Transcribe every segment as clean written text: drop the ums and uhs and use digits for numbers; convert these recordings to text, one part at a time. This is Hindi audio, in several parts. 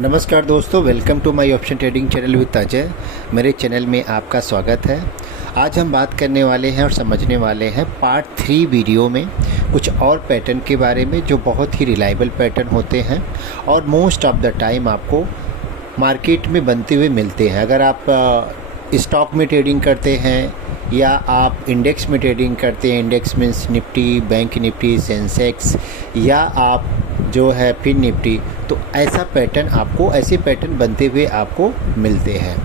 नमस्कार दोस्तों, welcome to my option trading channel with Ajay. मेरे चैनल में आपका स्वागत है। आज हम बात करने वाले हैं और समझने वाले हैं पार्ट 3 वीडियो में कुछ और पैटर्न के बारे में जो बहुत ही रिलायबल पैटर्न होते हैं और मोस्ट ऑफ द टाइम आपको मार्केट में बनते हुए मिलते हैं। अगर आप स्टॉक में ट्रेडिंग करते हैं या आप इंडेक्स में ट्रेडिंग करते हैं, index means Nifty, bank Nifty, Sensex, या आप जो है फिर निफ्टी, तो ऐसा पैटर्न आपको, ऐसे पैटर्न बनते हुए आपको मिलते हैं।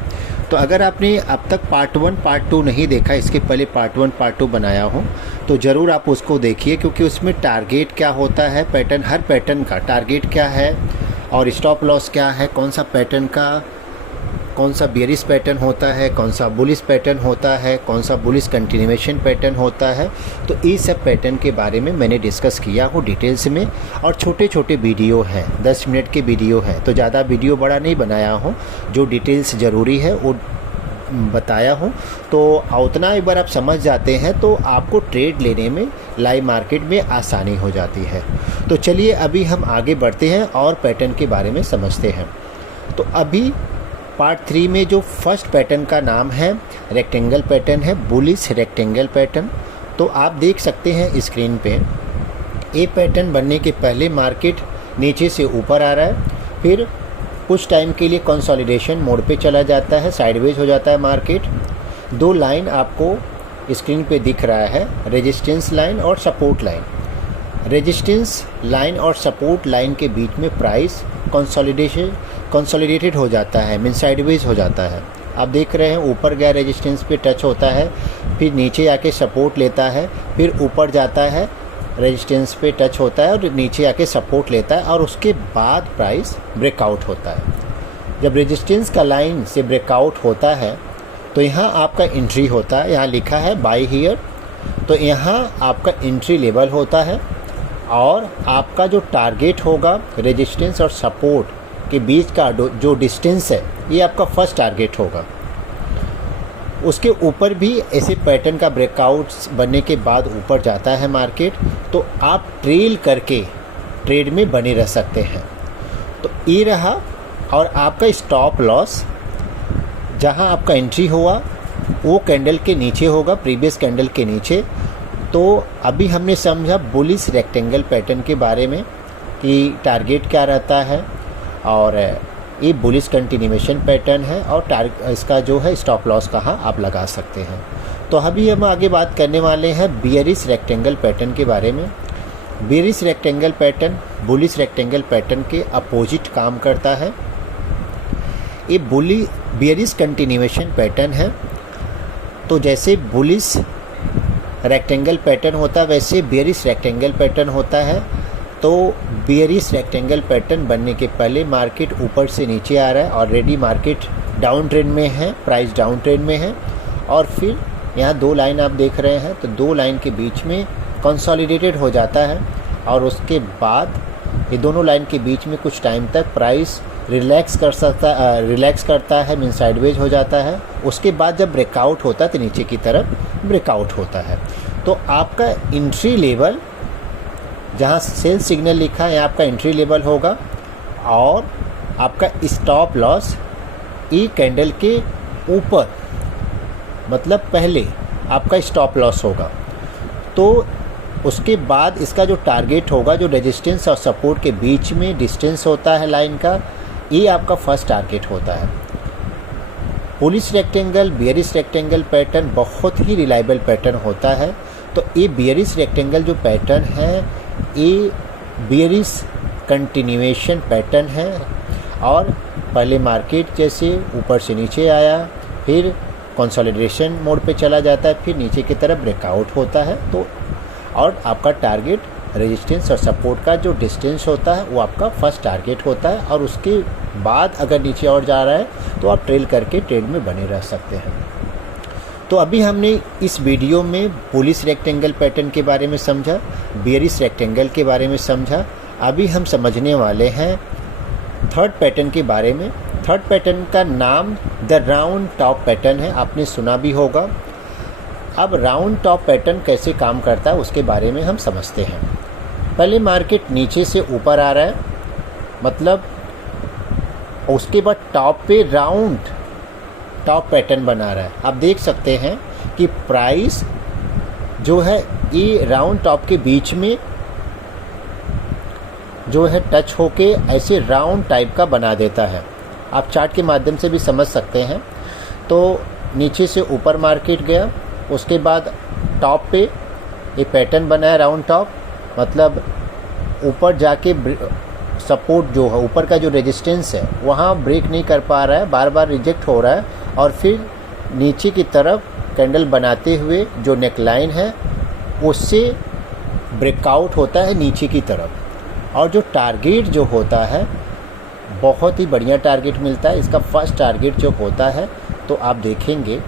तो अगर आपने अब तक पार्ट 1 पार्ट 2 नहीं देखा, इसके पहले पार्ट 1 पार्ट 2 बनाया हो तो ज़रूर आप उसको देखिए, क्योंकि उसमें टारगेट क्या होता है, पैटर्न, हर पैटर्न का टारगेट क्या है और स्टॉप लॉस क्या है, कौन सा पैटर्न का कौन सा बेयरिश पैटर्न होता है, कौन सा बुलिश पैटर्न होता है, कौन सा बुलिश कंटिन्यूएशन पैटर्न होता है। तो ये सब पैटर्न के बारे में मैंने डिस्कस किया हो डिटेल्स में, और छोटे छोटे वीडियो हैं, 10 मिनट के वीडियो हैं, तो ज़्यादा वीडियो बड़ा नहीं बनाया हूँ। जो डिटेल्स ज़रूरी है वो बताया हूँ, तो उतना एक बार आप समझ जाते हैं तो आपको ट्रेड लेने में, लाइव मार्केट में आसानी हो जाती है। तो चलिए अभी हम आगे बढ़ते हैं और पैटर्न के बारे में समझते हैं। तो अभी पार्ट 3 में जो फर्स्ट पैटर्न का नाम है रेक्टेंगल पैटर्न है, बुलिश रेक्टेंगल पैटर्न। तो आप देख सकते हैं स्क्रीन पे, ये पैटर्न बनने के पहले मार्केट नीचे से ऊपर आ रहा है, फिर कुछ टाइम के लिए कंसोलिडेशन मोड पे चला जाता है, साइडवेज हो जाता है मार्केट। दो लाइन आपको स्क्रीन पे दिख रहा है, रेजिस्टेंस लाइन और सपोर्ट लाइन। रेजिस्टेंस लाइन और सपोर्ट लाइन के बीच में प्राइस कंसोलिडेटेड हो जाता है, मीन साइडवेज हो जाता है। आप देख रहे हैं ऊपर गया, रेजिस्टेंस पे टच होता है, फिर नीचे आके सपोर्ट लेता है, फिर ऊपर जाता है, रेजिस्टेंस पे टच होता है और नीचे आके सपोर्ट लेता है, और उसके बाद प्राइस ब्रेकआउट होता है। जब रेजिस्टेंस का लाइन से ब्रेकआउट होता है तो यहाँ आपका एंट्री होता है, यहाँ लिखा है बाय हियर, तो यहाँ आपका एंट्री लेवल होता है, और आपका जो टारगेट होगा रेजिस्टेंस और सपोर्ट के बीच का जो डिस्टेंस है, ये आपका फर्स्ट टारगेट होगा। उसके ऊपर भी ऐसे पैटर्न का ब्रेकआउट बनने के बाद ऊपर जाता है मार्केट, तो आप ट्रेल करके ट्रेड में बने रह सकते हैं। तो ये रहा, और आपका स्टॉप लॉस जहां आपका एंट्री हुआ वो कैंडल के नीचे होगा, प्रीवियस कैंडल के नीचे। तो अभी हमने समझा बुलिश रेक्टेंगल पैटर्न के बारे में कि टारगेट क्या रहता है, और ये बुलिश कंटिन्यूएशन पैटर्न है, और इसका जो है स्टॉप लॉस कहाँ आप लगा सकते हैं। तो अभी हम आगे बात करने वाले हैं बियरिश रेक्टेंगल पैटर्न के बारे में। Bearish rectangle pattern bullish rectangle pattern के अपोजिट काम करता है। ये बियरिश कंटिन्यूएशन पैटर्न है। तो जैसे बुलिश रेक्टेंगल पैटर्न होता है, वैसे बियरिश रेक्टेंगल पैटर्न होता है। तो बियरिश रेक्टेंगल पैटर्न बनने के पहले मार्केट ऊपर से नीचे आ रहा है, ऑलरेडी मार्केट डाउन ट्रेंड में है, प्राइस डाउन ट्रेंड में है, और फिर यहाँ दो लाइन आप देख रहे हैं, तो दो लाइन के बीच में कंसोलिडेटेड हो जाता है, और उसके बाद ये दोनों लाइन के बीच में कुछ टाइम तक प्राइस रिलैक्स करता है, मीन साइडवेज हो जाता है। उसके बाद जब ब्रेकआउट होता है तो नीचे की तरफ ब्रेकआउट होता है। तो आपका एंट्री लेवल, जहाँ सेल सिग्नल लिखा है, आपका एंट्री लेवल होगा, और आपका स्टॉप लॉस ई कैंडल के ऊपर, मतलब पहले आपका स्टॉप लॉस होगा। तो उसके बाद इसका जो टारगेट होगा, जो रेजिस्टेंस और सपोर्ट के बीच में डिस्टेंस होता है लाइन का, ये आपका फर्स्ट टारगेट होता है। Bullish rectangle bearish rectangle pattern बहुत ही रिलायबल पैटर्न होता है। तो ये बियरिश रेक्टेंगल जो पैटर्न है, ये बियरिश कंटिन्यूएशन पैटर्न है, और पहले मार्केट जैसे ऊपर से नीचे आया, फिर कंसोलिडेशन मोड पे चला जाता है, फिर नीचे की तरफ ब्रेकआउट होता है। तो और आपका टारगेट रेजिस्टेंस और सपोर्ट का जो डिस्टेंस होता है वो आपका फर्स्ट टारगेट होता है, और उसके बाद अगर नीचे और जा रहा है तो आप ट्रेल करके ट्रेड में बने रह सकते हैं। तो अभी हमने इस वीडियो में बुलिश रेक्टेंगल पैटर्न के बारे में समझा, बियरिश रेक्टेंगल के बारे में समझा। अभी हम समझने वाले हैं थर्ड पैटर्न के बारे में। थर्ड पैटर्न का नाम द राउंड टॉप पैटर्न है, आपने सुना भी होगा। अब राउंड टॉप पैटर्न कैसे काम करता है उसके बारे में हम समझते हैं। पहले मार्केट नीचे से ऊपर आ रहा है, मतलब उसके बाद टॉप पे राउंड टॉप पैटर्न बना रहा है। आप देख सकते हैं कि प्राइस जो है ये राउंड टॉप के बीच में जो है टच होके ऐसे राउंड टाइप का बना देता है। आप चार्ट के माध्यम से भी समझ सकते हैं। तो नीचे से ऊपर मार्केट गया, उसके बाद टॉप पे ये पैटर्न बना है राउंड टॉप, मतलब ऊपर जाके सपोर्ट जो है, ऊपर का जो रेजिस्टेंस है वहाँ ब्रेक नहीं कर पा रहा है, बार बार रिजेक्ट हो रहा है, और फिर नीचे की तरफ कैंडल बनाते हुए जो नेकलाइन है उससे ब्रेकआउट होता है नीचे की तरफ। और जो टारगेट जो होता है बहुत ही बढ़िया टारगेट मिलता है। इसका फर्स्ट टारगेट जो होता है तो आप देखेंगे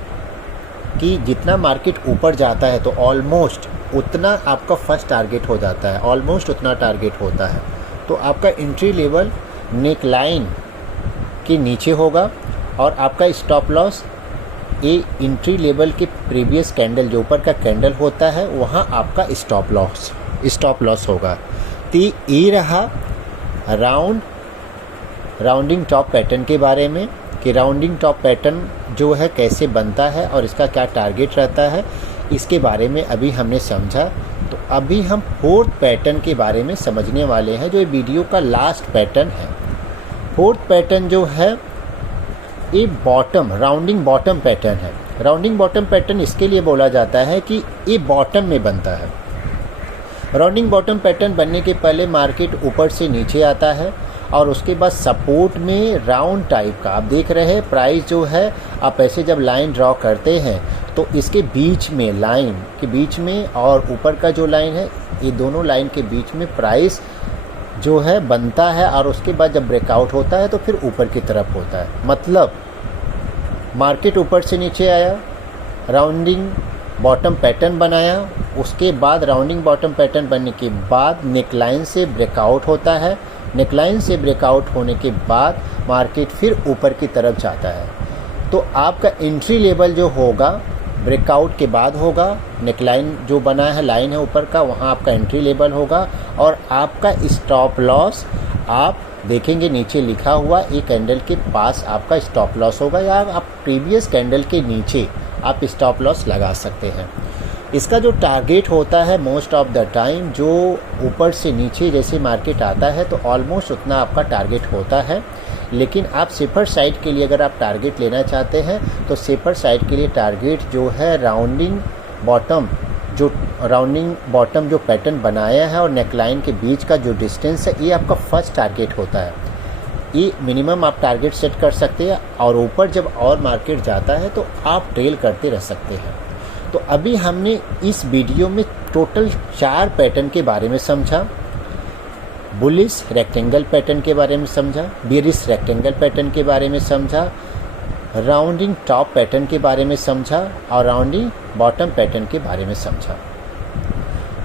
कि जितना मार्केट ऊपर जाता है तो ऑलमोस्ट उतना आपका फर्स्ट टारगेट हो जाता है, ऑलमोस्ट उतना टारगेट होता है। तो आपका एंट्री लेवल नेकलाइन के नीचे होगा और आपका स्टॉप लॉस ये एंट्री लेवल के प्रीवियस कैंडल जो ऊपर का कैंडल होता है वहाँ आपका स्टॉप लॉस होगा। तो ये रहा राउंडिंग टॉप पैटर्न के बारे में कि राउंडिंग टॉप पैटर्न जो है कैसे बनता है और इसका क्या टारगेट रहता है, इसके बारे में अभी हमने समझा। तो अभी हम फोर्थ पैटर्न के बारे में समझने वाले हैं जो वीडियो का लास्ट पैटर्न है। फोर्थ पैटर्न जो है ये राउंडिंग बॉटम पैटर्न है। राउंडिंग बॉटम पैटर्न इसके लिए बोला जाता है कि ये बॉटम में बनता है। राउंडिंग बॉटम पैटर्न बनने के पहले मार्केट ऊपर से नीचे आता है और उसके बाद सपोर्ट में राउंड टाइप का आप देख रहे हैं प्राइस जो है, आप ऐसे जब लाइन ड्रॉ करते हैं तो इसके बीच में लाइन के बीच में और ऊपर का जो लाइन है ये दोनों लाइन के बीच में प्राइस जो है बनता है और उसके बाद जब ब्रेकआउट होता है तो फिर ऊपर की तरफ होता है। मतलब मार्केट ऊपर से नीचे आया, राउंडिंग बॉटम पैटर्न बनाया, उसके बाद राउंडिंग बॉटम पैटर्न बनने के बाद नेकलाइन से ब्रेकआउट होता है। नेकलाइन से ब्रेकआउट होने के बाद मार्केट फिर ऊपर की तरफ जाता है। तो आपका एंट्री लेवल जो होगा ब्रेकआउट के बाद होगा, नेकलाइन जो बना है लाइन है ऊपर का वहाँ आपका एंट्री लेवल होगा और आपका स्टॉप लॉस आप देखेंगे नीचे लिखा हुआ एक कैंडल के पास आपका स्टॉप लॉस होगा या आप प्रीवियस कैंडल के नीचे आप स्टॉप लॉस लगा सकते हैं। इसका जो टारगेट होता है मोस्ट ऑफ द टाइम जो ऊपर से नीचे जैसे मार्केट आता है तो ऑलमोस्ट उतना आपका टारगेट होता है। लेकिन आप सेफर साइड के लिए अगर आप टारगेट लेना चाहते हैं तो सेफर साइड के लिए टारगेट जो है राउंडिंग बॉटम जो पैटर्न बनाया है और नेकलाइन के बीच का जो डिस्टेंस है ये आपका फर्स्ट टारगेट होता है। ये मिनिमम आप टारगेट सेट कर सकते हैं और ऊपर जब और मार्केट जाता है तो आप ट्रेल करते रह सकते हैं। तो अभी हमने इस वीडियो में टोटल 4 पैटर्न के बारे में समझा। बुलिश रेक्टेंगल पैटर्न के बारे में समझा, बेरिश रेक्टेंगल पैटर्न के बारे में समझा, राउंडिंग टॉप पैटर्न के बारे में समझा और राउंडिंग बॉटम पैटर्न के बारे में समझा।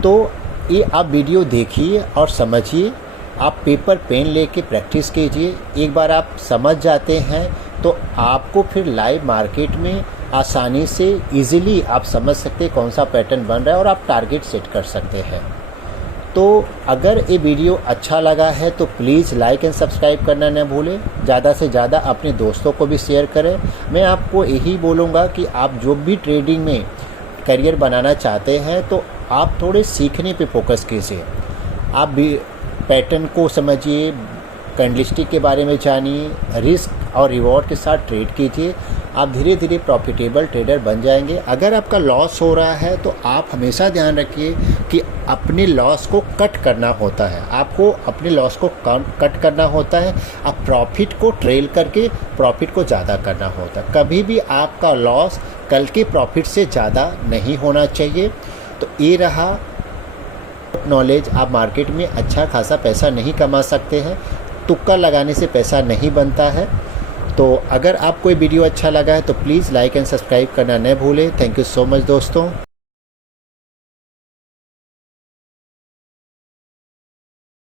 तो ये आप वीडियो देखिए और समझिए, आप पेपर पेन लेके प्रैक्टिस कीजिए। एक बार आप समझ जाते हैं तो आपको फिर लाइव मार्केट में आसानी से इजीली आप समझ सकते हैं कौन सा पैटर्न बन रहा है और आप टारगेट सेट कर सकते हैं। तो अगर ये वीडियो अच्छा लगा है तो प्लीज़ लाइक एंड सब्सक्राइब करना न भूलें। ज़्यादा से ज़्यादा अपने दोस्तों को भी शेयर करें। मैं आपको यही बोलूँगा कि आप जो भी ट्रेडिंग में करियर बनाना चाहते हैं तो आप थोड़े सीखने पे फोकस कीजिए। आप भी पैटर्न को समझिए, कैंडलस्टिक के बारे में जानिए, रिस्क और रिवॉर्ड के साथ ट्रेड कीजिए। आप धीरे धीरे प्रॉफिटेबल ट्रेडर बन जाएंगे। अगर आपका लॉस हो रहा है तो आप हमेशा ध्यान रखिए कि अपने लॉस को कट करना होता है, आपको अपने लॉस को कट करना होता है। आप प्रॉफिट को ट्रेल करके प्रॉफिट को ज़्यादा करना होता है। कभी भी आपका लॉस कल के प्रॉफिट से ज़्यादा नहीं होना चाहिए। तो ये रहा नॉलेज। आप मार्केट में अच्छा खासा पैसा नहीं कमा सकते हैं, तुक्का लगाने से पैसा नहीं बनता है। तो अगर आपको ये वीडियो अच्छा लगा है तो प्लीज़ लाइक एंड सब्सक्राइब करना न भूलें। थैंक यू सो मच दोस्तों।